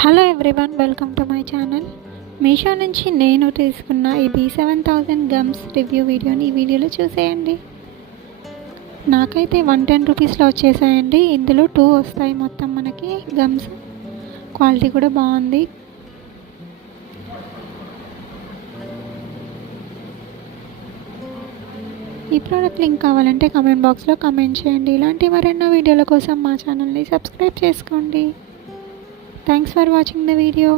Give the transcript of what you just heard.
Hello everyone, welcome to my channel. Meesho నుంచి నేను తీసుకున్న ఈ B7000 గమ్స్ రివ్యూ వీడియోని ఈ వీడియోలో చూసేయండి. నాకైతే 110 రూపీస్లో వచ్చేసాయండి. ఇందులో 2 వస్తాయి మొత్తం మనకి గమ్స్. క్వాలిటీ కూడా బాగుంది. ఈ ప్రోడక్ట్ లింక్ కావాలంటే కామెంట్ బాక్స్లో కామెంట్ చేయండి. ఇలాంటి మరెన్నో వీడియోల కోసం మా ఛానల్ని సబ్స్క్రైబ్ చేసుకోండి. Thanks for watching the video.